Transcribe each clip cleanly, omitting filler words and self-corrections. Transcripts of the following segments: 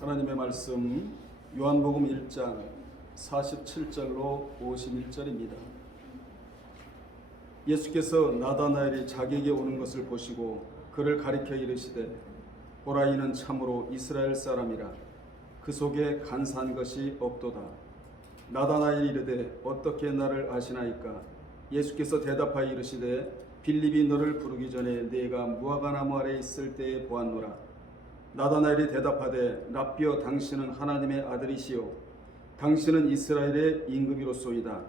하나님의 말씀 요한복음 1장 47절로 51절입니다. 예수께서 나다나엘이 자기에게 오는 것을 보시고 그를 가리켜 이르시되 보라 이는 참으로 이스라엘 사람이라 그 속에 간사한 것이 없도다. 나다나엘이 이르되 어떻게 나를 아시나이까? 예수께서 대답하여 이르시되 빌립이 너를 부르기 전에 네가 무화과나무 아래 있을 때에 보았노라. 나다나엘이 대답하되 랍비여 당신은 하나님의 아들이시요 당신은 이스라엘의 임금이로소이다.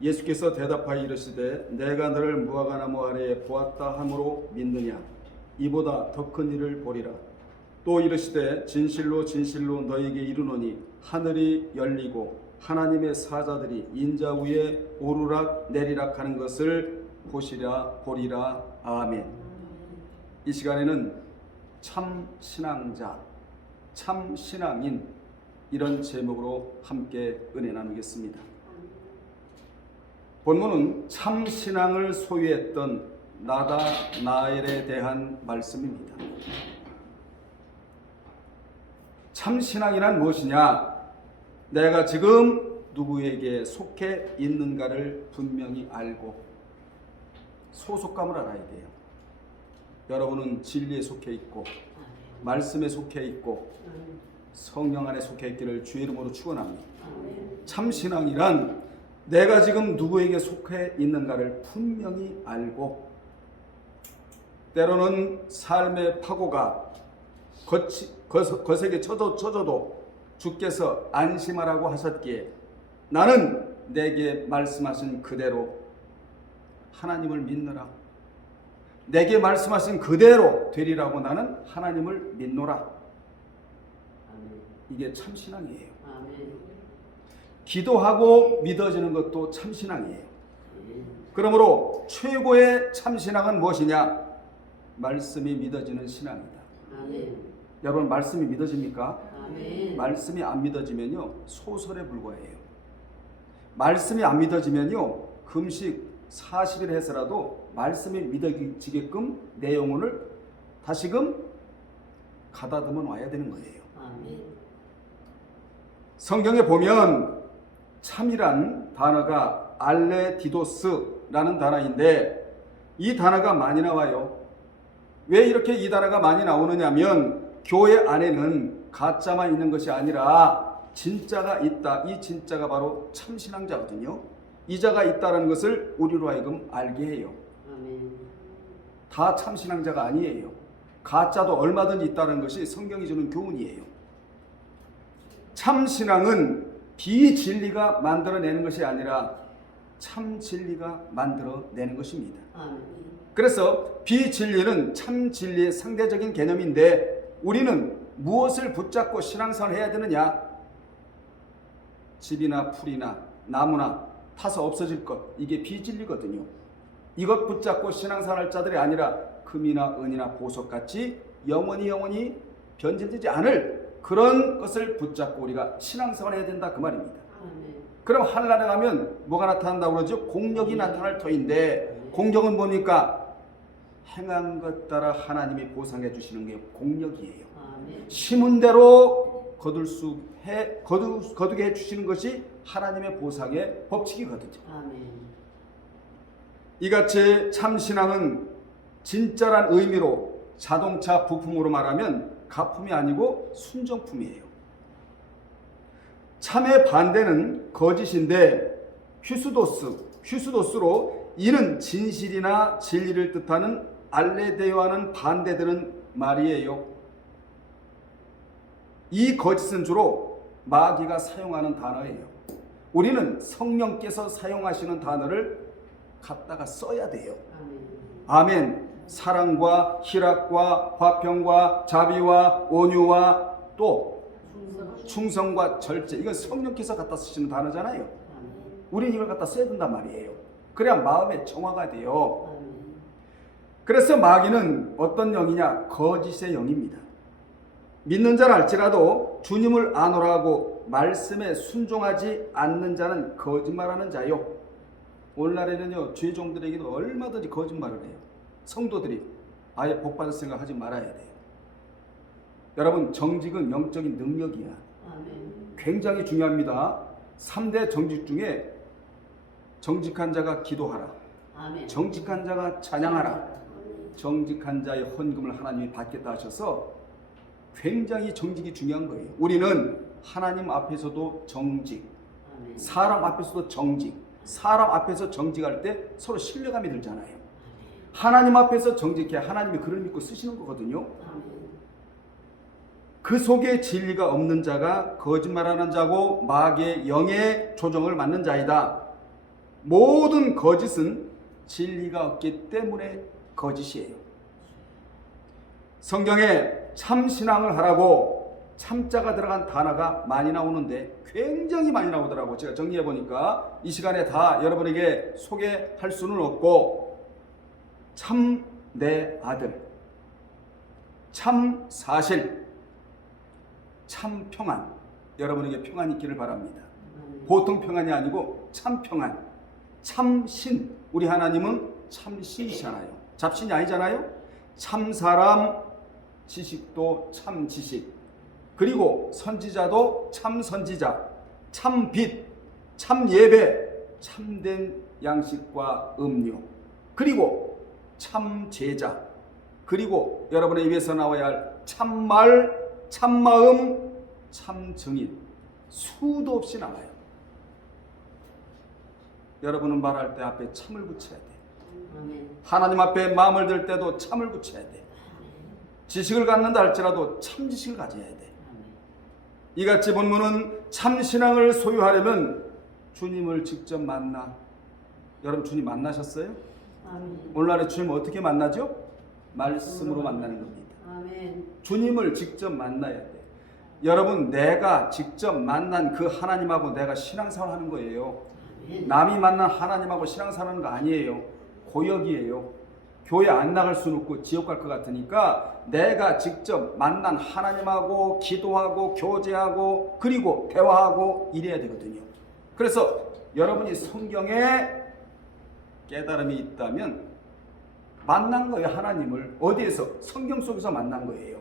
예수께서 대답하여 이르시되 내가 너를 무화과나무 아래에 보았다 함으로 믿느냐? 이보다 더 큰 일을 보리라. 또 이르시되 진실로 진실로 너에게 이르노니 하늘이 열리고 하나님의 사자들이 인자 위에 오르락 내리락 하는 것을 보리라. 아멘. 이 시간에는 참 신앙자, 참 신앙인 이런 제목으로 함께 은혜 나누겠습니다. 본문은 참 신앙을 소유했던 나다나엘에 대한 말씀입니다. 참 신앙이란 무엇이냐? 내가 지금 누구에게 속해 있는가를 분명히 알고 소속감을 알아야 돼요. 여러분은 진리에 속해 있고 말씀에 속해 있고 성령 안에 속해 있기를 주의 이름으로 축원합니다. 참 신앙이란 내가 지금 누구에게 속해 있는가를 분명히 알고 때로는 삶의 파고가 거세게 쳐져도 주께서 안심하라고 하셨기에 나는 내게 말씀하신 그대로 하나님을 믿느라 내게 말씀하신 그대로 되리라고 나는 하나님을 믿노라. 이게 참신앙이에요. 기도하고 믿어지는 것도 참신앙이에요. 그러므로 최고의 참신앙은 무엇이냐? 말씀이 믿어지는 신앙이다. 여러분 말씀이 믿어집니까? 말씀이 안 믿어지면요 소설에 불과해요. 말씀이 안 믿어지면요 금식 40일 해서라도 말씀이 믿어지게끔 내 영혼을 다시금 가다듬어 놔야 되는 거예요. 성경에 보면 참이란 단어가 알레디도스라는 단어인데 이 단어가 많이 나와요. 왜 이렇게 이 단어가 많이 나오느냐면 교회 안에는 가짜만 있는 것이 아니라 진짜가 있다. 이 진짜가 바로 참신앙자거든요. 이 자가 있다는 것을 우리로 하여금 알게 해요. 다 참신앙자가 아니에요. 가짜도 얼마든지 있다는 것이 성경이 주는 교훈이에요. 참신앙은 비진리가 만들어내는 것이 아니라 참진리가 만들어내는 것입니다. 그래서 비진리는 참진리의 상대적인 개념인데 우리는 무엇을 붙잡고 신앙생활을 해야 되느냐? 집이나 풀이나 나무나 타서 없어질 것, 이게 비진리거든요. 이것 붙잡고 신앙생활할 자들이 아니라 금이나 은이나 보석같이 영원히 변질되지 않을 그런 것을 붙잡고 우리가 신앙생활을 해야 된다 그 말입니다. 그럼 하늘나라에 가면 뭐가 나타난다고 그러죠? 공력이 나타날 터인데 공력은 뭡니까? 행한 것 따라 하나님이 보상해 주시는 게 공력이에요. 심은 대로 거두게 해주시는 것이 하나님의 보상의 법칙이거든요. 이같이 참신앙은 진짜란 의미로 자동차 부품으로 말하면 가품이 아니고 순정품이에요. 참의 반대는 거짓인데 휴스도스로 이는 진실이나 진리를 뜻하는 알레데오와는 반대되는 말이에요. 이 거짓은 주로 마귀가 사용하는 단어예요. 우리는 성령께서 사용하시는 단어를 갖다가 써야 돼요. 아멘. 사랑과 희락과 화평과 자비와 온유와 또 충성과 절제, 이건 성령께서 갖다 쓰시는 단어잖아요. 우리는 이걸 갖다 써야 된단 말이에요. 그래야 마음에 정화가 돼요. 그래서 마귀는 어떤 영이냐? 거짓의 영입니다. 믿는 자를 알지라도 주님을 아노라 하고 말씀에 순종하지 않는 자는 거짓말하는 자요. 오늘날에는요 죄종들에게도 얼마든지 거짓말을 해요. 성도들이 아예 복 받을 생각 하지 말아야 돼요. 여러분, 정직은 영적인 능력이야. 굉장히 중요합니다. 3대 정직 중에 정직한 자가 기도하라, 정직한 자가 찬양하라, 정직한 자의 헌금을 하나님이 받겠다 하셔서 굉장히 정직이 중요한 거예요. 우리는 하나님 앞에서도 정직, 사람 앞에서도 정직, 사람 앞에서 정직할 때 서로 신뢰감이 들잖아요. 하나님 앞에서 정직해 하나님이 그를 믿고 쓰시는 거거든요. 그 속에 진리가 없는 자가 거짓말하는 자고 마귀의 영의 조종을 받는 자이다. 모든 거짓은 진리가 없기 때문에 거짓이에요. 성경에 참신앙을 하라고 참자가 들어간 단어가 많이 나오는데 굉장히 많이 나오더라고. 제가 정리해 보니까 이 시간에 다 여러분에게 소개할 수는 없고, 참 내 아들, 참 사실, 참 평안, 여러분에게 평안이 있기를 바랍니다. 보통 평안이 아니고 참 평안, 참 신, 우리 하나님은 참 신이잖아요. 잡신이 아니잖아요. 참 사람, 지식도 참 지식, 그리고 선지자도 참 선지자, 참 빛, 참 예배, 참된 양식과 음료, 그리고 참 제자, 그리고 여러분의 입에서 나와야 할 참말, 참마음, 참증인, 수도 없이 나와요. 여러분은 말할 때 앞에 참을 붙여야 돼. 하나님 앞에 마음을 들 때도 참을 붙여야 돼. 지식을 갖는다 할지라도 참 지식을 가져야 돼. 이같이 본문은 참신앙을 소유하려면 주님을 직접 만나. 여러분, 주님 만나셨어요? 오늘날에 주님 어떻게 만나죠? 말씀으로 만나는 겁니다. 주님을 직접 만나야 돼. 여러분, 내가 직접 만난 그 하나님하고 내가 신앙생활 하는 거예요. 남이 만난 하나님하고 신앙생활 하는 거 아니에요. 고역이에요. 교회 안 나갈 수는 없고 지옥 갈 것 같으니까 내가 직접 만난 하나님하고 기도하고 교제하고 그리고 대화하고 이래야 되거든요. 그래서 여러분이 성경에 깨달음이 있다면 만난 거예요. 하나님을 어디에서? 성경 속에서 만난 거예요.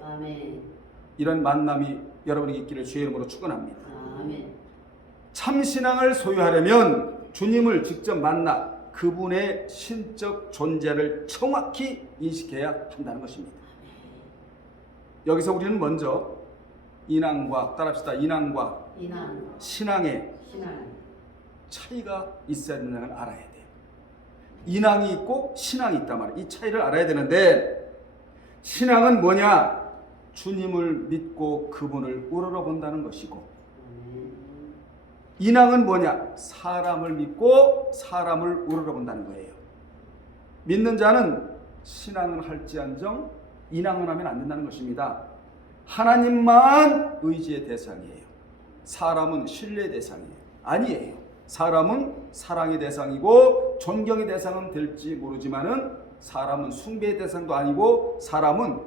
이런 만남이 여러분에게 있기를 주의 이름으로 축원합니다. 참신앙을 소유하려면 주님을 직접 만나 그분의 신적 존재를 정확히 인식해야 한다는 것입니다. 여기서 우리는 먼저 인앙과, 따라합시다. 인앙과 신앙의 차이가 있어야 된다는 걸 알아야 돼요. 인앙이 있고 신앙이 있단 말이에요. 이 차이를 알아야 되는데, 신앙은 뭐냐? 주님을 믿고 그분을 우러러본다는 것이고, 인앙은 뭐냐? 사람을 믿고 사람을 우러러본다는 거예요. 믿는 자는 신앙은 할지언정 인앙은 하면 안 된다는 것입니다. 하나님만 의지의 대상이에요. 사람은 신뢰의 대상이에요. 아니에요. 사람은 사랑의 대상이고 존경의 대상은 될지 모르지만은 사람은 숭배의 대상도 아니고 사람은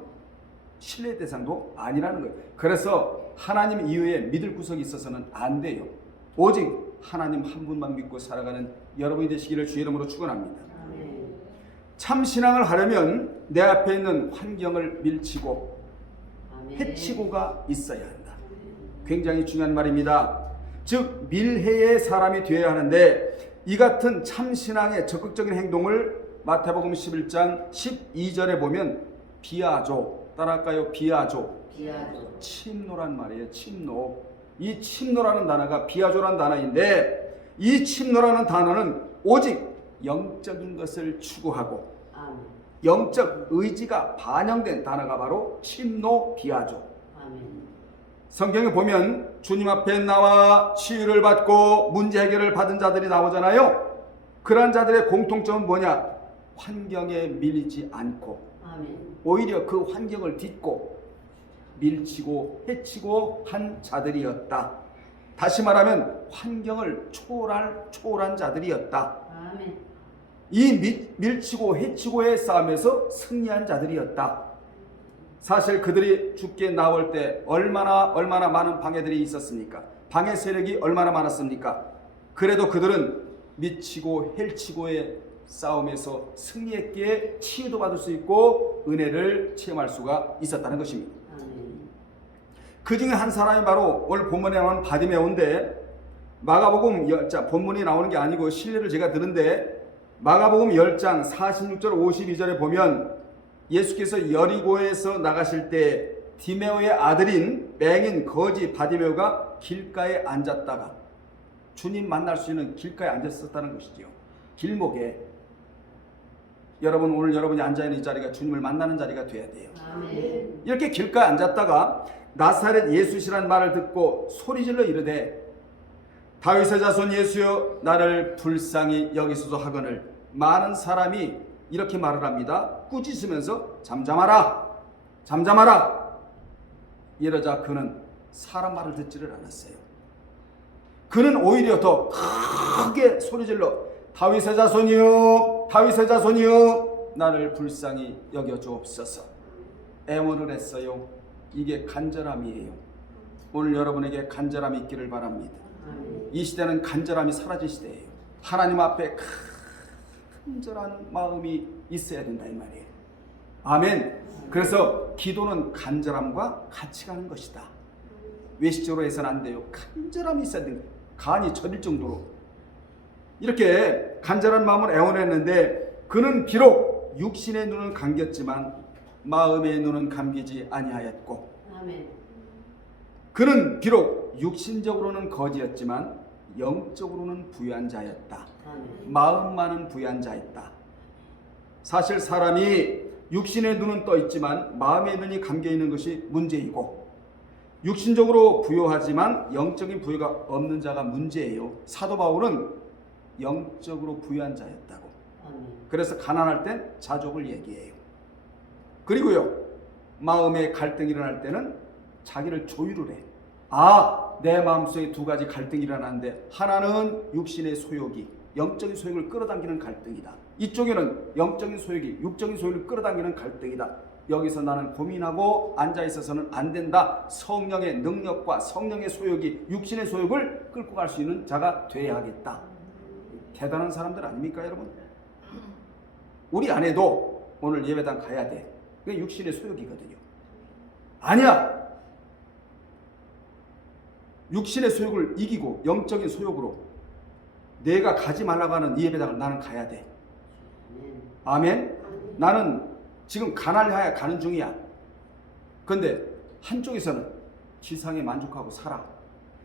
신뢰의 대상도 아니라는 거예요. 그래서 하나님 이외에 믿을 구석이 있어서는 안 돼요. 오직 하나님 한 분만 믿고 살아가는 여러분이 되시기를 주의 이름으로 축원합니다. 참 신앙을 하려면 내 앞에 있는 환경을 밀치고 해치고가 있어야 한다. 굉장히 중요한 말입니다. 즉 밀해의 사람이 되어야 하는데, 이 같은 참 신앙의 적극적인 행동을 마태복음 11장 12절에 보면 비아조, 따라할까요? 비아조. 침노란 말이에요. 침노. 이 침노라는 단어가 비아조라는 단어인데, 이 침노라는 단어는 오직 영적인 것을 추구하고 영적 의지가 반영된 단어가 바로 침노 비아조. 성경에 보면 주님 앞에 나와 치유를 받고 문제 해결을 받은 자들이 나오잖아요. 그러한 자들의 공통점은 뭐냐? 환경에 밀리지 않고 오히려 그 환경을 딛고 밀치고 해치고 한 자들이었다. 다시 말하면 환경을 초월한 자들이었다. 이 밀치고 해치고의 싸움에서 승리한 자들이었다. 사실 그들이 죽게 나올 때 얼마나 많은 방해들이 있었습니까? 방해 세력이 얼마나 많았습니까? 그래도 그들은 미치고 헬치고의 싸움에서 승리했기에 치유도 받을 수 있고 은혜를 체험할 수가 있었다는 것입니다. 그 중에 한 사람이 바로 오늘 본문에 나오는 바디메오인데, 마가복음 본문이 나오는 게 아니고 실례를 제가 드는데 마가복음 10장 46절 52절에 보면 예수께서 여리고에서 나가실 때 디메오의 아들인 맹인 거지 바디메오가 길가에 앉았다가, 주님 만날 수 있는 길가에 앉았었다는 것이지요. 길목에. 여러분, 오늘 여러분이 앉아있는 이 자리가 주님을 만나는 자리가 돼야 돼요. 아멘. 이렇게 길가에 앉았다가 나사렛 예수시란 말을 듣고 소리질러 이르되, 다윗의 자손 예수여 나를 불쌍히 여기소서 하거늘. 많은 사람이 이렇게 말을 합니다. 꾸짖으면서 잠잠하라, 잠잠하라. 이러자 그는 사람 말을 듣지를 않았어요. 그는 오히려 더 크게 소리질러 다윗의 자손이여, 다윗의 자손이여 나를 불쌍히 여겨 주옵소서. 애원을 했어요. 이게 간절함이에요. 오늘 여러분에게 간절함이 있기를 바랍니다. 이 시대는 간절함이 사라진 시대예요. 하나님 앞에 간절한 마음이 있어야 된다 이 말이에요. 아멘. 그래서 기도는 간절함과 같이 가는 것이다. 외식적으로 해서는 안 돼요. 간절함이 있어야 돼요. 간이 저릴 정도로. 이렇게 간절한 마음을 애원했는데 그는 비록 육신의 눈은 감겼지만 마음의 눈은 감기지 아니하였고, 아멘. 그는 비록 육신적으로는 거지였지만 영적으로는 부유한 자였다. 아멘. 마음만은 부유한 자였다. 사실 사람이 육신의 눈은 떠 있지만 마음의 눈이 감겨 있는 것이 문제이고, 육신적으로 부유하지만 영적인 부유가 없는 자가 문제예요. 사도 바울은 영적으로 부유한 자였다고. 아멘. 그래서 가난할 땐 자족을 얘기해요. 그리고요, 마음에 갈등이 일어날 때는 자기를 조율을 해. 내 마음속에 두 가지 갈등이 일어나는데, 하나는 육신의 소욕이, 영적인 소욕을 끌어당기는 갈등이다. 이쪽에는 영적인 소욕이, 육적인 소욕을 끌어당기는 갈등이다. 여기서 나는 고민하고 앉아있어서는 안 된다. 성령의 능력과 성령의 소욕이 육신의 소욕을 끌고 갈 수 있는 자가 돼야 하겠다. 대단한 사람들 아닙니까 여러분? 우리 아내도 오늘 예배당 가야 돼. 그게 육신의 소욕이거든요. 아니야, 육신의 소욕을 이기고 영적인 소욕으로 내가 가지 말라고 하는 이 예배당을 나는 가야 돼. 아멘. 나는 지금 가난하여 가는 중이야. 근데 한쪽에서는 지상에 만족하고 살아.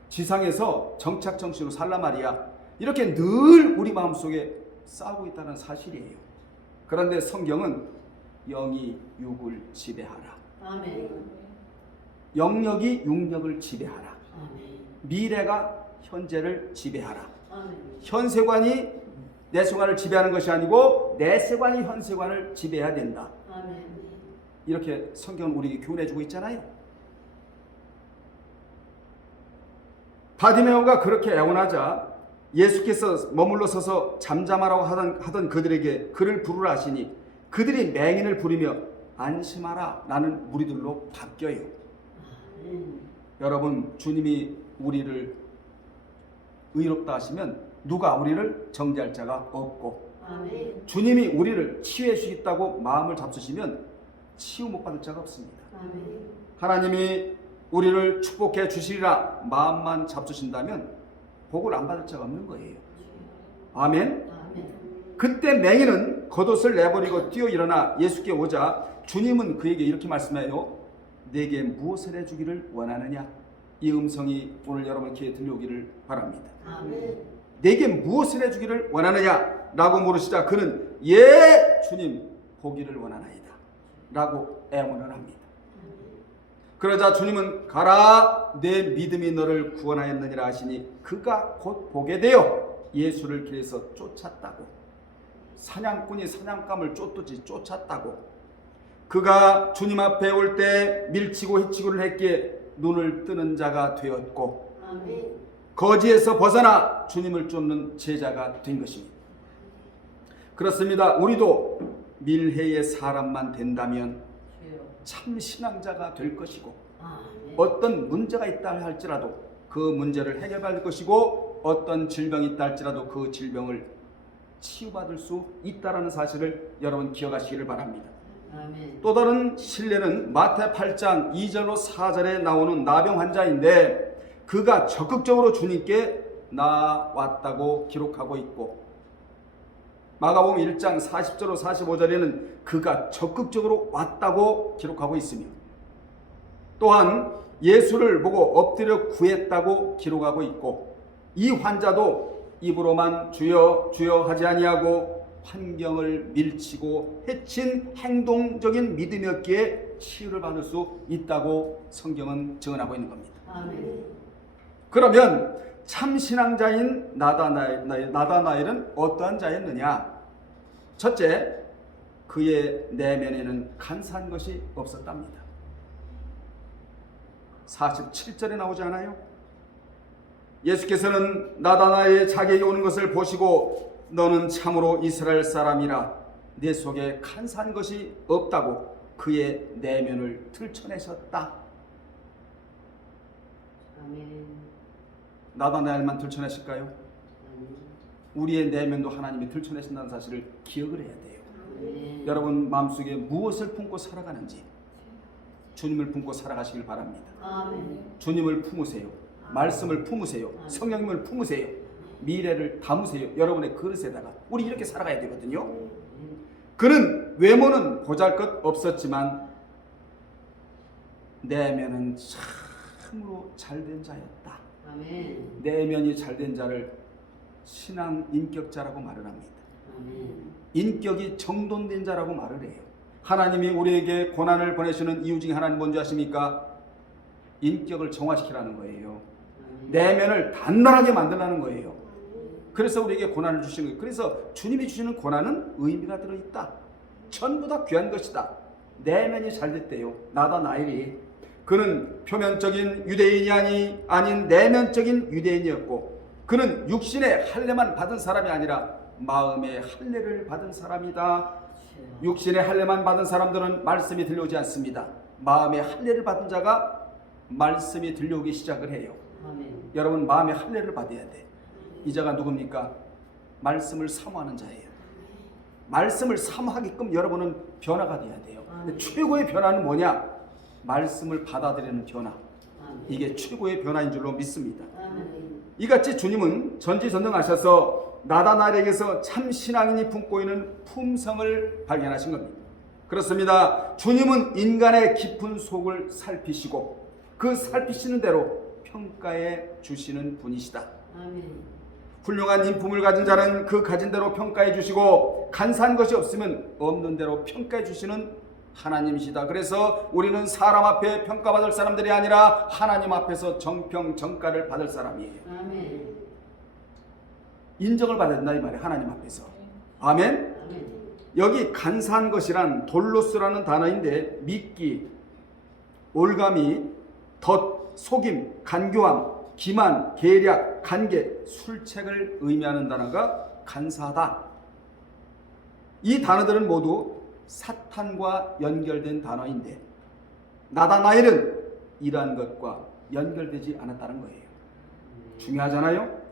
지상에서 정착정신으로 살란 말이야. 이렇게 늘 우리 마음속에 싸우고 있다는 사실이에요. 그런데 성경은 영이 육을 지배하라. 아멘. 영역이 육력을 지배하라. 아멘. 미래가 현재를 지배하라. 아멘. 현세관이 내세관을 지배하는 것이 아니고 내세관이 현세관을 지배해야 된다. 아멘. 이렇게 성경은 우리에게 교훈해주고 있잖아요. 바디메오가 그렇게 애원하자 예수께서 머물러 서서 잠잠하라고 하던 그들에게 그를 부르라 하시니 그들이 맹인을 부리며 안심하라 라는 무리들로 바뀌어요. 아멘. 여러분, 주님이 우리를 의롭다 하시면 누가 우리를 정죄할 자가 없고, 아멘. 주님이 우리를 치유해 주겠다고 마음을 잡수시면 치유 못 받을 자가 없습니다. 아멘. 하나님이 우리를 축복해 주시리라 마음만 잡수신다면 복을 안 받을 자가 없는 거예요. 아멘. 아멘. 그때 맹인은 겉옷을 내버리고 뛰어 일어나 예수께 오자 주님은 그에게 이렇게 말씀해요. 내게 무엇을 해주기를 원하느냐? 이 음성이 오늘 여러분 귀에 들려오기를 바랍니다. 아멘. 내게 무엇을 해주기를 원하느냐? 라고 물으시자 그는 예 주님 보기를 원하나이다 라고 애원을 합니다. 그러자 주님은 가라 내 믿음이 너를 구원하였느니라 하시니 그가 곧 보게 되어 예수를 길에서 쫓았다고. 사냥꾼이 사냥감을 쫓듯이 쫓았다고. 그가 주님 앞에 올 때 밀치고 해치고를 했기에 눈을 뜨는 자가 되었고 아멘. 거지에서 벗어나 주님을 쫓는 제자가 된 것입니다. 그렇습니다. 우리도 밀해의 사람만 된다면 참 신앙자가 될 것이고, 아멘. 어떤 문제가 있다 할지라도 그 문제를 해결할 것이고, 어떤 질병이 있다 할지라도 그 질병을 치유받을 수 있다는 사실을 여러분 기억하시기를 바랍니다. 아멘. 또 다른 신뢰는 마태 8장 2절로 4절에 나오는 나병 환자인데 그가 적극적으로 주님께 나왔다고 기록하고 있고, 마가복음 1장 40절로 45절에는 그가 적극적으로 왔다고 기록하고 있으며, 또한 예수를 보고 엎드려 구했다고 기록하고 있고, 이 환자도 입으로만 주여 주여 하지 아니하고 환경을 밀치고 해친 행동적인 믿음이었기에 치유를 받을 수 있다고 성경은 증언하고 있는 겁니다. 아멘. 그러면 참 신앙자인 나다나엘은 어떠한 자였느냐? 첫째, 그의 내면에는 간사한 것이 없었답니다. 47절에 나오지 않아요? 예수께서는 나다나엘의 자기에게 오는 것을 보시고 너는 참으로 이스라엘 사람이라 내 속에 간사한 것이 없다고 그의 내면을 들춰내셨다. 아멘. 나다나엘만 들춰내실까요? 아멘. 우리의 내면도 하나님이 들춰내신다는 사실을 기억을 해야 돼요. 아멘. 여러분 마음속에 무엇을 품고 살아가는지 주님을 품고 살아가시길 바랍니다. 아멘. 주님을 품으세요. 말씀을 품으세요. 성령님을 품으세요. 미래를 담으세요. 여러분의 그릇에다가. 우리 이렇게 살아가야 되거든요. 그는 외모는 보잘것 없었지만 내면은 참으로 잘된 자였다. 아멘. 내면이 잘된 자를 신앙 인격자라고 말을 합니다. 아멘. 인격이 정돈된 자라고 말을 해요. 하나님이 우리에게 고난을 보내시는 이유 중에 하나는 뭔지 아십니까? 인격을 정화시키라는 거예요. 내면을 단단하게 만들라는 거예요. 그래서 우리에게 고난을 주시는 거예요. 그래서 주님이 주시는 고난은 의미가 들어있다. 전부 다 귀한 것이다. 내면이 잘 됐대요. 나다나엘이. 그는 표면적인 유대인이 아닌 내면적인 유대인이었고, 그는 육신의 할례만 받은 사람이 아니라 마음의 할례를 받은 사람이다. 육신의 할례만 받은 사람들은 말씀이 들려오지 않습니다. 마음의 할례를 받은 자가 말씀이 들려오기 시작을 해요. 아멘. 여러분 마음의 할례를 받아야 돼. 이 자가 누굽니까? 말씀을 사모하는 자예요. 말씀을 사모하게끔 여러분은 변화가 돼야 돼요. 근데 최고의 변화는 뭐냐? 말씀을 받아들이는 변화. 이게 최고의 변화인 줄로 믿습니다. 아멘. 이같이 주님은 전지전능하셔서 나다나엘에게서 참 신앙인이 품고 있는 품성을 발견하신 겁니다. 그렇습니다. 주님은 인간의 깊은 속을 살피시고 그 살피시는 대로 평가해 주시는 분이시다. 아멘. 훌륭한 인품을 가진 자는 그 가진 대로 평가해 주시고 간사한 것이 없으면 없는 대로 평가해 주시는 하나님이시다. 그래서 우리는 사람 앞에 평가받을 사람들이 아니라 하나님 앞에서 정평정가를 받을 사람이에요. 아멘. 인정을 받아야 된다 이 말이에요. 하나님 앞에서. 아멘. 아멘. 여기 간사한 것이란 돌로스라는 단어인데 믿기, 올가미, 덧, 속임, 간교함, 기만, 계략, 간계, 술책을 의미하는 단어가 간사하다. 이 단어들은 모두 사탄과 연결된 단어인데 나다나엘은 이러한 것과 연결되지 않았다는 거예요. 중요하잖아요.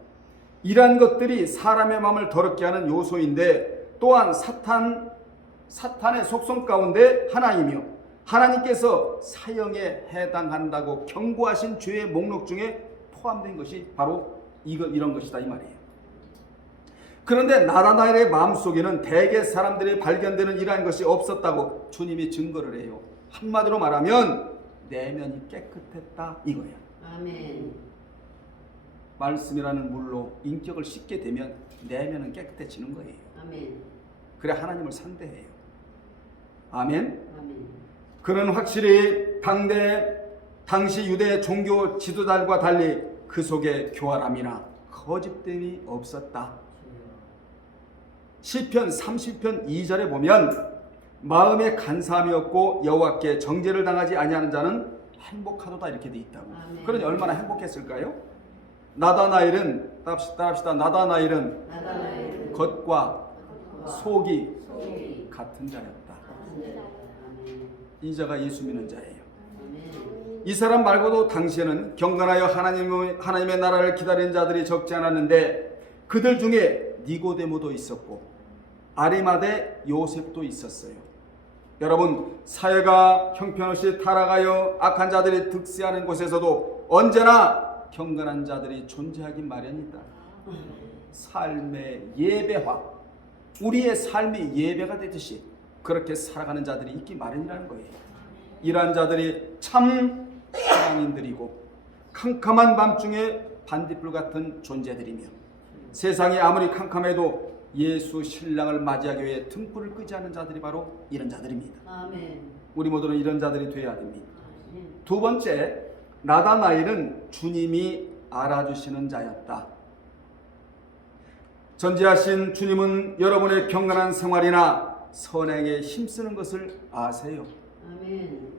이러한 것들이 사람의 마음을 더럽게 하는 요소인데 또한 사탄의 속성 가운데 하나이며 하나님께서 사형에 해당한다고 경고하신 죄의 목록 중에 포함된 것이 바로 이런 것이다 이 말이에요. 그런데 나다나엘의 마음속에는 대개 사람들이 발견되는 이러한 것이 없었다고 주님이 증거를 해요. 한마디로 말하면 내면이 깨끗했다 이거야. 아멘. 말씀이라는 물로 인격을 씻게 되면 내면은 깨끗해지는 거예요. 아멘. 그래 하나님을 상대해요. 아멘. 아멘. 그는 확실히 당시 유대 종교 지도자들과 달리 그 속에 교활함이나 거짓됨이 없었다. 시편 30편 2절에 보면 마음에 간사함이 없고 여호와께 정죄를 당하지 아니하는 자는 행복하도다 이렇게 돼 있다고. 아멘. 그러니 얼마나 행복했을까요? 나다나엘은 따라합시다. 나다나엘은 겉과 속이 속이 같은 자였다. 같은 자. 아멘. 이 자가 예수 믿는 자예요. 아멘. 이 사람 말고도 당시에는 경건하여 하나님의 나라를 기다리는 자들이 적지 않았는데 그들 중에 니고데모도 있었고 아리마대 요셉도 있었어요. 여러분, 사회가 형편없이 타락하여 악한 자들이 득세하는 곳에서도 언제나 경건한 자들이 존재하기 마련이다. 삶의 예배화, 우리의 삶의 예배가 되듯이 그렇게 살아가는 자들이 있기 마련이라는 거예요. 이러한 자들이 참 신앙인들이고 캄캄한 밤중에 반딧불 같은 존재들이며 세상이 아무리 캄캄해도 예수 신랑을 맞이하기 위해 등불을 끄지 않는 자들이 바로 이런 자들입니다. 아멘. 우리 모두는 이런 자들이 되어야 됩니다. 아멘. 두 번째, 나다나엘은 주님이 알아주시는 자였다. 전지하신 주님은 여러분의 경건한 생활이나 선행에 힘쓰는 것을 아세요. 아멘.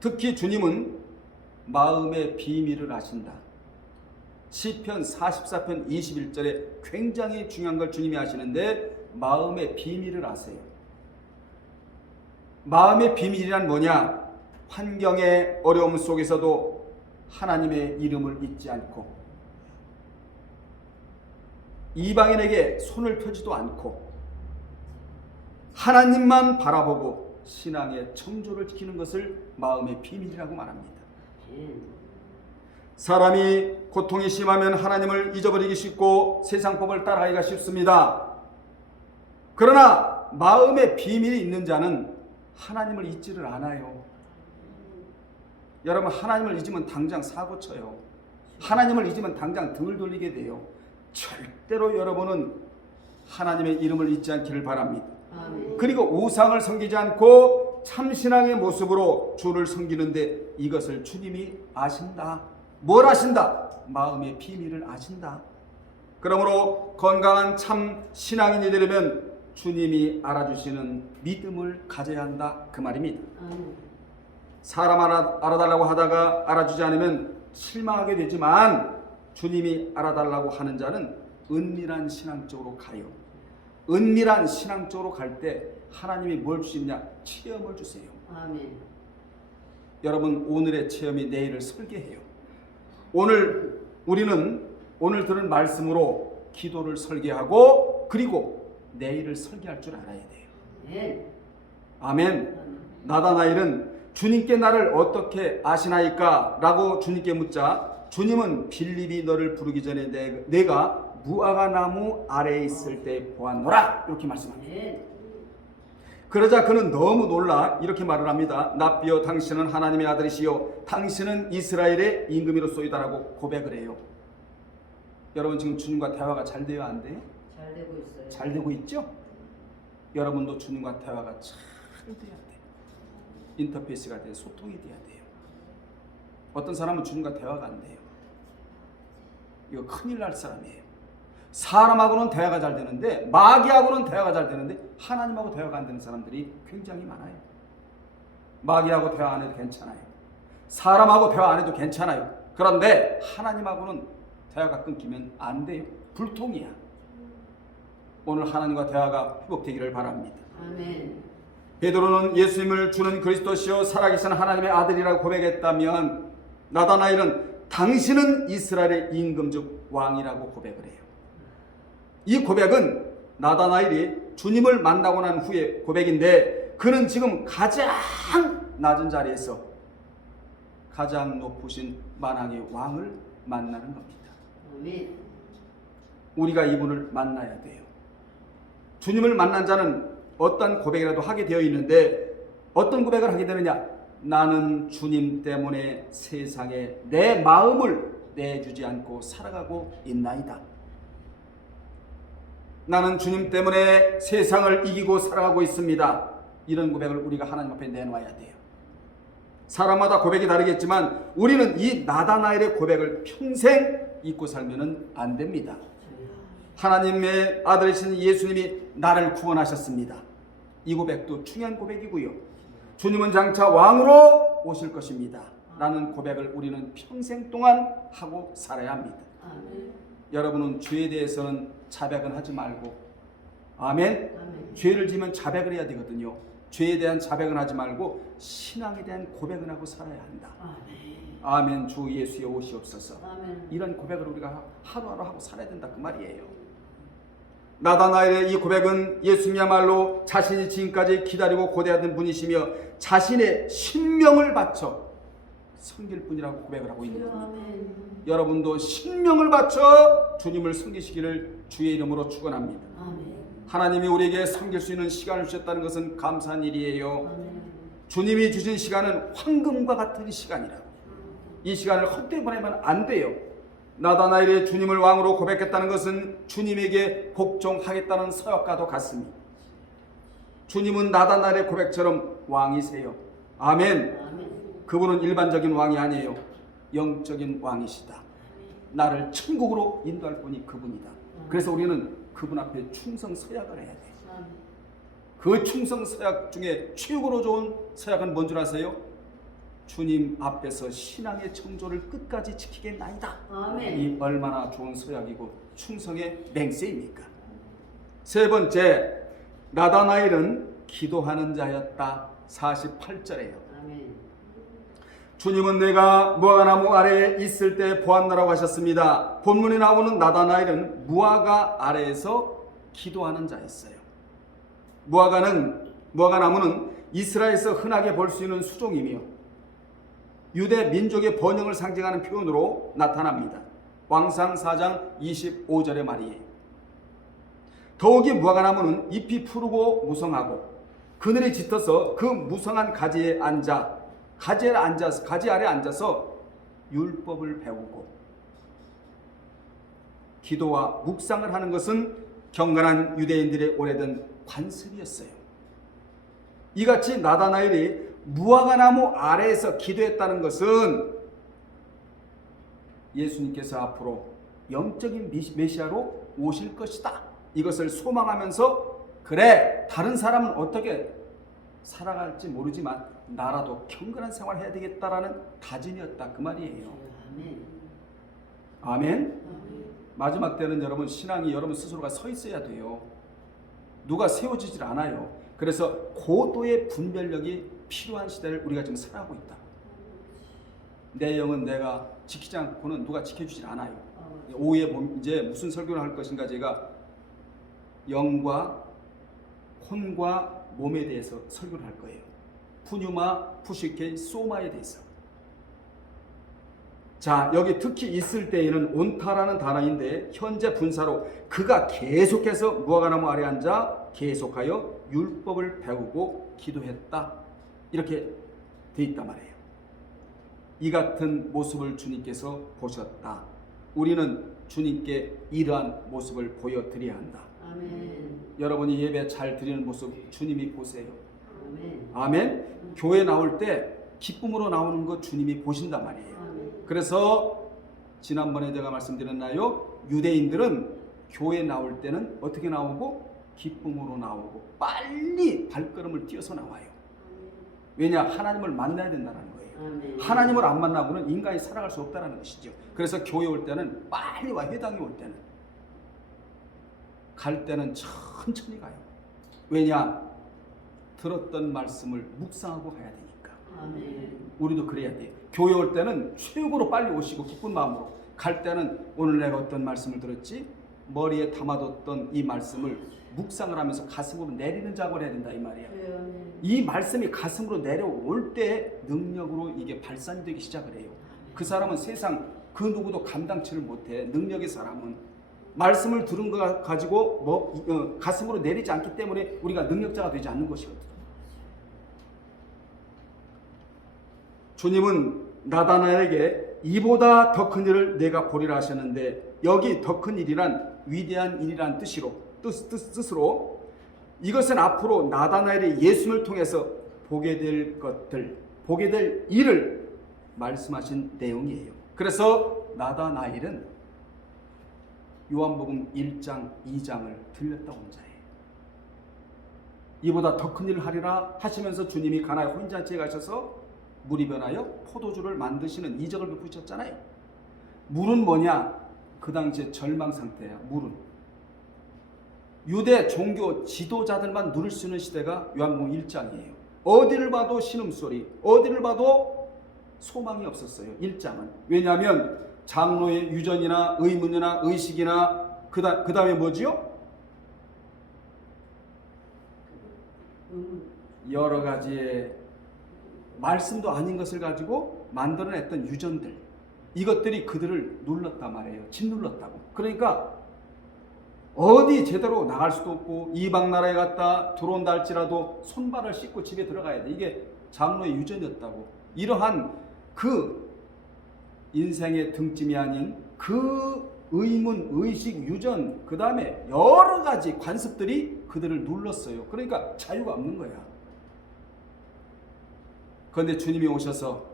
특히 주님은 마음의 비밀을 아신다. 시편 44편 21절에 굉장히 중요한 걸 주님이 아시는데 마음의 비밀을 아세요. 마음의 비밀이란 뭐냐? 환경의 어려움 속에서도 하나님의 이름을 잊지 않고 이방인에게 손을 펴지도 않고 하나님만 바라보고 신앙의 청조를 지키는 것을 마음의 비밀이라고 말합니다. 아멘. 사람이 고통이 심하면 하나님을 잊어버리기 쉽고 세상 법을 따라가기가 쉽습니다. 그러나 마음의 비밀이 있는 자는 하나님을 잊지를 않아요. 여러분, 하나님을 잊으면 당장 사고 쳐요. 하나님을 잊으면 당장 등을 돌리게 돼요. 절대로 여러분은 하나님의 이름을 잊지 않기를 바랍니다. 아멘. 그리고 우상을 섬기지 않고 참신앙의 모습으로 주를 섬기는데 이것을 주님이 아신다. 뭘 아신다? 마음의 비밀을 아신다. 그러므로 건강한 참 신앙인이 되려면 주님이 알아주시는 믿음을 가져야 한다, 그 말입니다. 아멘. 사람 알아달라고 하다가 알아주지 않으면 실망하게 되지만 주님이 알아달라고 하는 자는 은밀한 신앙 쪽으로 가요. 은밀한 신앙 쪽으로 갈 때 하나님이 뭘 주시느냐? 체험을 주세요. 아멘. 여러분, 오늘의 체험이 내일을 설계해요. 오늘 우리는 오늘 들은 말씀으로 기도를 설계하고 그리고 내일을 설계할 줄 알아야 돼요. 아멘. 아멘. 나다나엘은 주님께 나를 어떻게 아시나이까? 라고 주님께 묻자 주님은 빌립이 너를 부르기 전에 내가 무화과 나무 아래에 있을 때 보았노라, 이렇게 말씀합니다. 아멘. 그러자 그는 너무 놀라 이렇게 말을 합니다. 납비여, 당신은 하나님의 아들이시요 당신은 이스라엘의 임금이로소이다라고 고백을 해요. 여러분, 지금 주님과 대화가 잘 돼요, 안 돼요? 잘 되고 있어요. 잘 되고 있죠? 여러분도 주님과 대화가 잘 돼야 돼요. 인터페이스가 돼요. 소통이 돼야 돼요. 어떤 사람은 주님과 대화가 안 돼요. 이거 큰일 날 사람이에요. 사람하고는 대화가 잘 되는데 마귀하고는 대화가 잘 되는데 하나님하고 대화가 안 되는 사람들이 굉장히 많아요. 마귀하고 대화 안 해도 괜찮아요. 사람하고 대화 안 해도 괜찮아요. 그런데 하나님하고는 대화가 끊기면 안 돼요. 불통이야. 오늘 하나님과 대화가 회복되기를 바랍니다. 아멘. 베드로는 예수님을 주는 그리스도시요 살아계신 하나님의 아들이라고 고백했다면 나다나엘은 당신은 이스라엘의 임금 즉 왕이라고 고백을 해요. 이 고백은 나다나엘이 주님을 만나고 난 후에 고백인데 그는 지금 가장 낮은 자리에서 가장 높으신 만왕의 왕을 만나는 겁니다. 아멘. 우리가 이분을 만나야 돼요. 주님을 만난 자는 어떤 고백이라도 하게 되어 있는데 어떤 고백을 하게 되느냐? 나는 주님 때문에 세상에 내 마음을 내주지 않고 살아가고 있나이다. 나는 주님 때문에 세상을 이기고 살아가고 있습니다. 이런 고백을 우리가 하나님 앞에 내놓아야 돼요. 사람마다 고백이 다르겠지만 우리는 이 나다나엘의 고백을 평생 잊고 살면 안 됩니다. 하나님의 아들이신 예수님이 나를 구원하셨습니다. 이 고백도 중요한 고백이고요. 주님은 장차 왕으로 오실 것입니다. 라는 고백을 우리는 평생 동안 하고 살아야 합니다. 아멘. 여러분은 죄에 대해서는 자백은 하지 말고 아멘? 아멘. 죄를 지면 자백을 해야 되거든요. 죄에 대한 자백은 하지 말고 신앙에 대한 고백은 하고 살아야 한다. 아멘. 아멘. 주 예수여 오시옵소서. 아멘. 이런 고백을 우리가 하루하루 하고 살아야 된다, 그 말이에요. 나다나엘의 이 고백은 예수님이야말로 자신이 지금까지 기다리고 고대하던 분이시며 자신의 신명을 바쳐 섬길 분이라고 고백을 하고 있는 겁니다. 아멘. 여러분도 신명을 바쳐 주님을 섬기시기를 주의 이름으로 축원합니다. 아멘. 하나님이 우리에게 섬길 수 있는 시간을 주셨다는 것은 감사한 일이에요. 아멘. 주님이 주신 시간은 황금과 같은 시간이라고. 이 시간을 헛되이 보내면 안 돼요. 나다나엘이 주님을 왕으로 고백했다는 것은 주님에게 복종하겠다는 서약과도 같습니다. 주님은 나다나엘의 고백처럼 왕이세요. 아멘. 아멘. 그분은 일반적인 왕이 아니에요. 영적인 왕이시다. 나를 천국으로 인도할 분이 그분이다. 그래서 우리는 그분 앞에 충성 서약을 해야 돼요. 아멘. 그 충성 서약 중에 최고로 좋은 서약은 뭔 줄 아세요? 주님 앞에서 신앙의 청조를 끝까지 지키겠나이다. 아멘. 이 얼마나 좋은 서약이고 충성의 맹세입니까? 세 번째, 나다나엘은 기도하는 자였다. 48절에요. 아멘. 주님은 내가 무화과나무 아래에 있을 때 보았노라고 하셨습니다. 본문에 나오는 나다나엘은 무화과 아래에서 기도하는 자였어요. 무화과나무는 이스라엘에서 흔하게 볼 수 있는 수종이며 유대 민족의 번영을 상징하는 표현으로 나타납니다. 왕상 4장 25절의 말이에요. 더욱이 무화과나무는 잎이 푸르고 무성하고 그늘이 짙어서 그 무성한 가지 아래 앉아서 율법을 배우고 기도와 묵상을 하는 것은 경건한 유대인들의 오래된 관습이었어요. 이같이 나다나엘이 무화과나무 아래에서 기도했다는 것은 예수님께서 앞으로 영적인 메시아로 오실 것이다. 이것을 소망하면서 그래, 다른 사람은 어떻게 살아갈지 모르지만 나라도 경건한 생활을 해야 되겠다라는 다짐이었다. 그 말이에요. 아멘. 아멘. 아멘. 마지막 때는 여러분 신앙이 여러분 스스로가 서 있어야 돼요. 누가 세워지질 않아요. 그래서 고도의 분별력이 필요한 시대를 우리가 지금 살아가고 있다. 내 영은 내가 지키지 않고는 누가 지켜주질 않아요. 오후에 이제 무슨 설교를 할 것인가 제가 영과 혼과 몸에 대해서 설교를 할 거예요. 푸뉴마, 푸시케, 소마에 대해서. 자, 여기 특히 있을 때에는 온타라는 단어인데 현재 분사로 그가 계속해서 무화과나무 아래 앉아 계속하여 율법을 배우고 기도했다. 이렇게 돼 있단 말이에요. 이 같은 모습을 주님께서 보셨다. 우리는 주님께 이러한 모습을 보여드려야 한다. 아멘. 여러분이 예배 잘 드리는 모습 주님이 보세요. 아멘. 아멘. 교회 나올 때 기쁨으로 나오는 거 주님이 보신단 말이에요. 아멘. 그래서 지난번에 제가 말씀드렸나요? 유대인들은 교회 나올 때는 어떻게 나오고? 기쁨으로 나오고 빨리 발걸음을 뛰어서 나와요. 왜냐? 하나님을 만나야 된다는 거예요. 아멘. 하나님을 안 만나고는 인간이 살아갈 수 없다는 것이죠. 그래서 교회 올 때는 빨리 와. 회당에 올 때는 갈 때는 천천히 가요. 왜냐? 들었던 말씀을 묵상하고 가야 되니까. 아멘. 우리도 그래야 돼요. 교회 올 때는 최고로 빨리 오시고 기쁜 마음으로, 갈 때는 오늘 내가 어떤 말씀을 들었지? 머리에 담아뒀던 이 말씀을 묵상을 하면서 가슴으로 내리는 작업을 해야 된다 이 말이야. 아멘. 이 말씀이 가슴으로 내려올 때 능력으로 이게 발산이 되기 시작을 해요. 그 사람은 세상 그 누구도 감당치를 못해. 능력의 사람은 말씀을 들은 거 가지고 가슴으로 내리지 않기 때문에 우리가 능력자가 되지 않는 것이거든. 주님은 나다나엘에게 이보다 더 큰 일을 내가 보리라 하셨는데, 여기 더 큰 일이란 위대한 일이란 뜻으로 이것은 앞으로 나다나엘이 예수님을 통해서 보게 될 것들, 보게 될 일을 말씀하신 내용이에요. 그래서 나다나엘은 요한복음 1장 2장을 들렸다 온 자예요. 이보다 더 큰 일을 하리라 하시면서 주님이 가나의 혼인잔치에 가셔서 물이 변하여 포도주를 만드시는 이적을 베푸셨잖아요. 물은 뭐냐? 그 당시에 절망 상태야. 물은 유대 종교 지도자들만 누릴 수 있는 시대가 요한복음 1장이에요. 어디를 봐도 신음소리, 어디를 봐도 소망이 없었어요. 1장은. 왜냐하면 장로의 유전이나 의문이나 의식이나 그 다음에 뭐지요? 여러 가지의 말씀도 아닌 것을 가지고 만들어냈던 유전들, 이것들이 그들을 눌렀단 말이에요. 짓눌렀다고. 그러니까 어디 제대로 나갈 수도 없고, 이방 나라에 갔다 들어온다 할지라도 손발을 씻고 집에 들어가야 돼. 이게 장로의 유전이었다고. 이러한 그 인생의 등짐이 아닌 그 의문, 의식, 유전, 그 다음에 여러 가지 관습들이 그들을 눌렀어요. 그러니까 자유가 없는 거야. 그런데 주님이 오셔서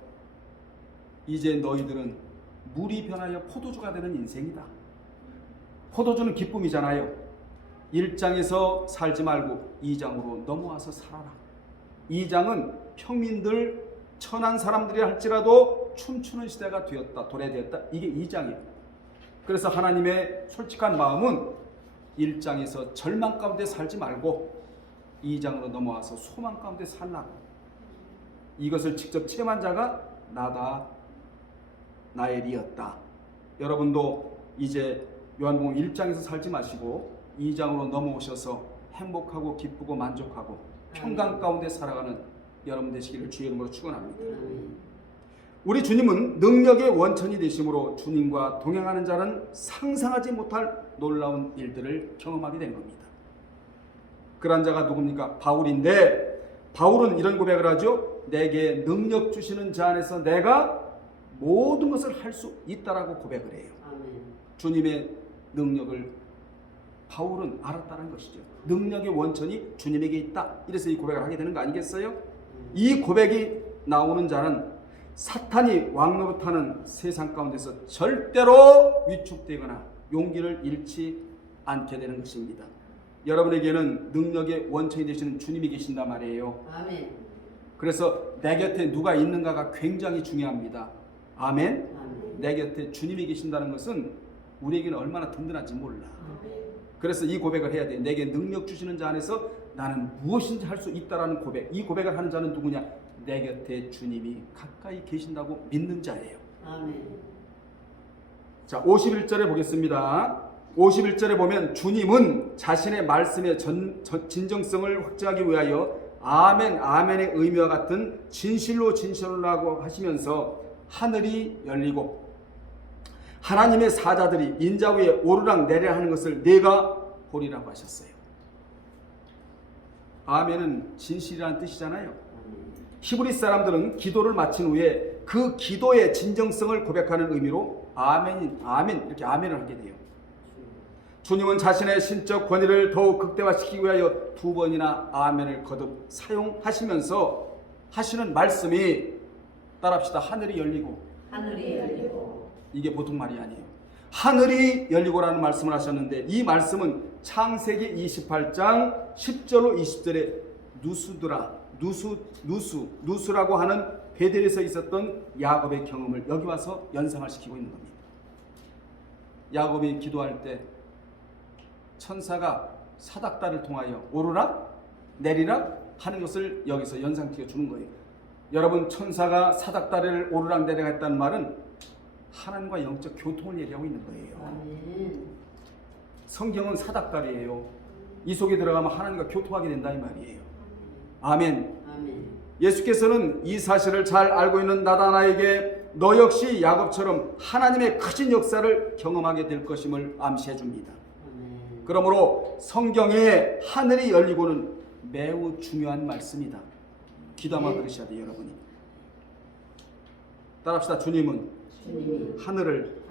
이제 너희들은 물이 변하여 포도주가 되는 인생이다. 포도주는 기쁨이잖아요. 1장에서 살지 말고 2장으로 넘어와서 살아라. 2장은 평민들, 천한 사람들이 할지라도 춤추는 시대가 되었다, 도래되었다. 이게 2장이에요. 그래서 하나님의 솔직한 마음은 1장에서 절망 가운데 살지 말고 2장으로 넘어와서 소망 가운데 살라고. 이것을 직접 체험한 자가 나다, 나엘이었다. 여러분도 이제 요한복음 1장에서 살지 마시고 2장으로 넘어오셔서 행복하고 기쁘고 만족하고 평강 가운데 살아가는 여러분 되시기를 주의 이름으로 축원합니다. 우리 주님은 능력의 원천이 되심으로 주님과 동행하는 자는 상상하지 못할 놀라운 일들을 경험하게 된 겁니다. 그런 자가 누굽니까? 바울인데, 바울은 이런 고백을 하죠. 내게 능력 주시는 자 안에서 내가 모든 것을 할 수 있다라고 고백을 해요. 주님의 능력을 바울은 알았다는 것이죠. 능력의 원천이 주님에게 있다. 이래서 이 고백을 하게 되는 거 아니겠어요? 이 고백이 나오는 자는 사탄이 왕노릇하는 세상 가운데서 절대로 위축되거나 용기를 잃지 않게 되는 것입니다. 여러분에게는 능력의 원천이 되시는 주님이 계신단 말이에요. 아멘. 그래서 내 곁에 누가 있는가가 굉장히 중요합니다. 아멘? 아멘. 내 곁에 주님이 계신다는 것은 우리에게는 얼마나 든든한지 몰라. 아멘. 그래서 이 고백을 해야 돼. 내게 능력 주시는 자 안에서 나는 무엇인지 할 수 있다라는 고백. 이 고백을 하는 자는 누구냐? 내 곁에 주님이 가까이 계신다고 믿는 자예요. 아멘. 자, 51절에 보겠습니다. 51절에 보면 주님은 자신의 말씀의 진정성을 확증하기 위하여 아멘, 아멘의 의미와 같은 진실로 진실로라고 하시면서 하늘이 열리고 하나님의 사자들이 인자 위에 오르락 내리락 하는 것을 내가 보리라고 하셨어요. 아멘은 진실이라는 뜻이잖아요. 히브리 사람들은 기도를 마친 후에 그 기도의 진정성을 고백하는 의미로 아멘, 아멘 이렇게 아멘을 하게 돼요. 주님은 자신의 신적 권위를 더욱 극대화시키기 위하여 2번이나 아멘을 거듭 사용하시면서 하시는 말씀이, 따라합시다. 하늘이 열리고. 하늘이 열리고. 이게 보통 말이 아니에요. 하늘이 열리고라는 말씀을 하셨는데, 이 말씀은 창세기 28장 10절로 20절에 누수라고 하는 베델에서 있었던 야곱의 경험을 여기 와서 연상을 시키고 있는 겁니다. 야곱이 기도할 때 천사가 사닥다를 통하여 오르락 내리락 하는 것을 여기서 연상시켜 주는 거예요. 여러분, 천사가 사닥다리를 오르락 내리락 했다는 말은 하나님과 영적 교통을 얘기하고 있는 거예요. 아멘. 성경은 사닥다리예요. 이 속에 들어가면 하나님과 교통하게 된다 이 말이에요. 아멘. 아멘. 예수께서는 이 사실을 잘 알고 있는 나다나에게 너 역시 야곱처럼 하나님의 크신 역사를 경험하게 될 것임을 암시해 줍니다. 아멘. 그러므로 성경에 하늘이 열리고는 매우 중요한 말씀이다. 귀담아 들으셔야 돼요, 여러분이. 따라합시다. 주님이 하늘을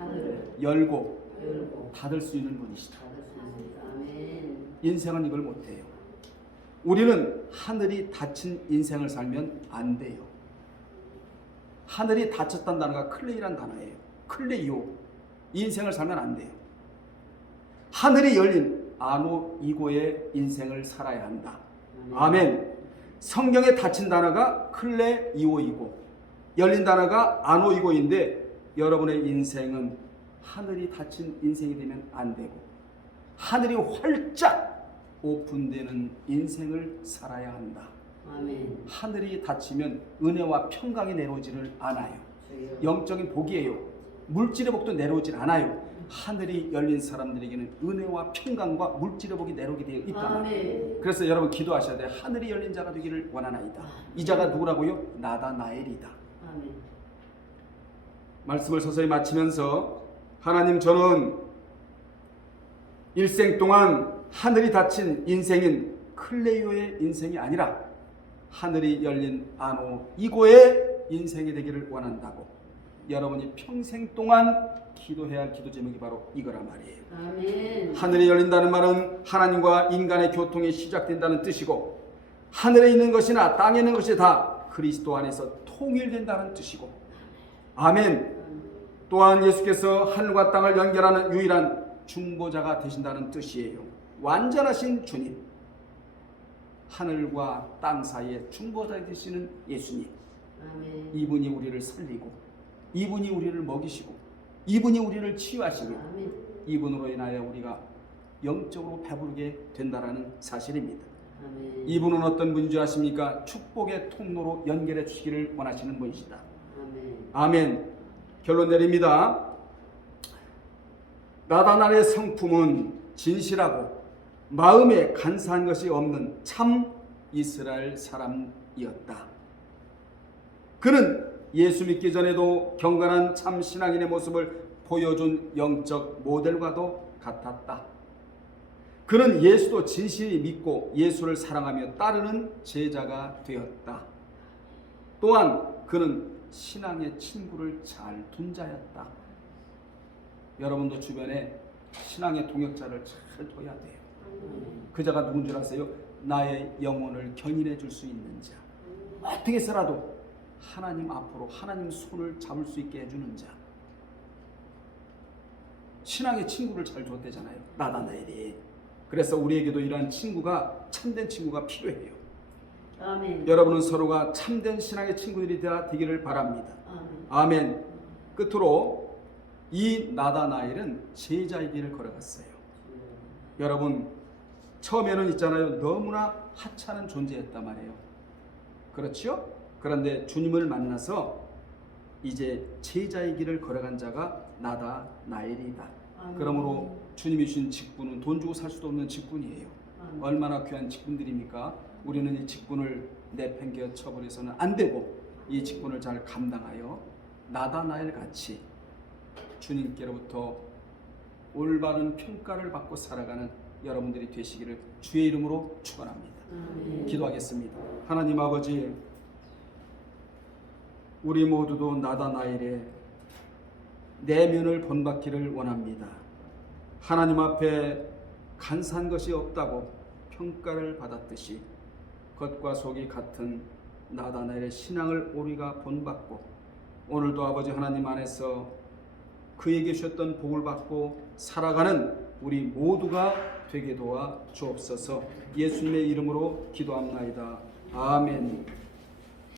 열고 닫을 수 있는 분이시다. 아멘. 인생은 이걸 못해요. 우리는 하늘이 닫힌 인생을 살면 안 돼요. 하늘이 닫혔다는 단어가 클레이란 단어예요. 클레이오. 이 인생을 살면 안 돼요. 하늘이 열린 아노이고의 인생을 살아야 한다. 아멘. 성경에 닫힌 단어가 클레이오이고 열린 단어가 아노이고인데, 여러분의 인생은 하늘이 닫힌 인생이 되면 안 되고 하늘이 활짝 오픈되는 인생을 살아야 한다. 아멘. 하늘이 닫히면 은혜와 평강이 내려오지를 않아요. 영적인 복이에요. 물질의 복도 내려오질 않아요. 하늘이 열린 사람들에게는 은혜와 평강과 물질의 복이 내려오게 되어 있단 말이에요. 아멘. 그래서 여러분 기도하셔야 돼요. 하늘이 열린 자가 되기를 원하나이다. 이 자가 누구라고요? 나다나엘이다. 아멘. 말씀을 서서히 마치면서 하나님, 저는 일생 동안 하늘이 닫힌 인생인 클레이오의 인생이 아니라 하늘이 열린 아노 이고의 인생이 되기를 원한다고 여러분이 평생 동안 기도해야 할 기도 제목이 바로 이거라 말이에요. 아멘. 하늘이 열린다는 말은 하나님과 인간의 교통이 시작된다는 뜻이고, 하늘에 있는 것이나 땅에 있는 것이 다 그리스도 안에서 통일된다는 뜻이고, 아멘. 또한 예수께서 하늘과 땅을 연결하는 유일한 중보자가 되신다는 뜻이에요. 완전하신 주님, 하늘과 땅 사이에 중보자 되시는 예수님, 아멘. 이분이 우리를 살리고, 이분이 우리를 먹이시고, 이분이 우리를 치유하시고, 아멘. 이분으로 인하여 우리가 영적으로 배부르게 된다라는 사실입니다. 아멘. 이분은 어떤 분인지 아십니까? 축복의 통로로 연결해 주시기를 원하시는 분이시다. 아멘. 아멘. 결론 내립니다. 나다나엘의 성품은 진실하고 마음에 간사한 것이 없는 참 이스라엘 사람이었다. 그는 예수 믿기 전에도 경건한 참 신앙인의 모습을 보여준 영적 모델과도 같았다. 그는 예수도 진실히 믿고 예수를 사랑하며 따르는 제자가 되었다. 또한 그는 신앙의 친구를 잘 둔 자였다. 여러분도 주변에 신앙의 동역자를 잘 둬야 돼요. 그 자가 누군 줄 아세요? 나의 영혼을 견인해 줄 수 있는 자, 어떻게 해서라도 하나님 앞으로 하나님 손을 잡을 수 있게 해주는 자. 신앙의 친구를 잘 줬대잖아요, 나다나엘이. 그래서 우리에게도 이러한 친구가, 참된 친구가 필요해요. 아멘. 여러분은 서로가 참된 신앙의 친구들이 되기를 바랍니다. 아멘. 끝으로 이 나다나엘은 제자의 길을 걸어갔어요. 여러분, 처음에는 있잖아요, 너무나 하찮은 존재였단 말이에요. 그렇죠? 그런데 주님을 만나서 이제 제자의 길을 걸어간 자가 나다나엘이다. 그러므로 주님이 주신 직분은 돈 주고 살 수도 없는 직분이에요. 얼마나 귀한 직분들입니까? 우리는 이 직분을 내팽겨 쳐버려서는 안 되고, 이 직분을 잘 감당하여 나다나엘 같이 주님께로부터 올바른 평가를 받고 살아가는 여러분들이 되시기를 주의 이름으로 축원합니다. 기도하겠습니다. 하나님 아버지, 우리 모두도 나다나엘의 내면을 본받기를 원합니다. 하나님 앞에 간사한 것이 없다고 평가를 받았듯이 겉과 속이 같은 나다나엘의 신앙을 우리가 본받고, 오늘도 아버지 하나님 안에서 그에게 주셨던 복을 받고 살아가는 우리 모두가 되게 도와 주옵소서. 예수님의 이름으로 기도합나이다. 아멘.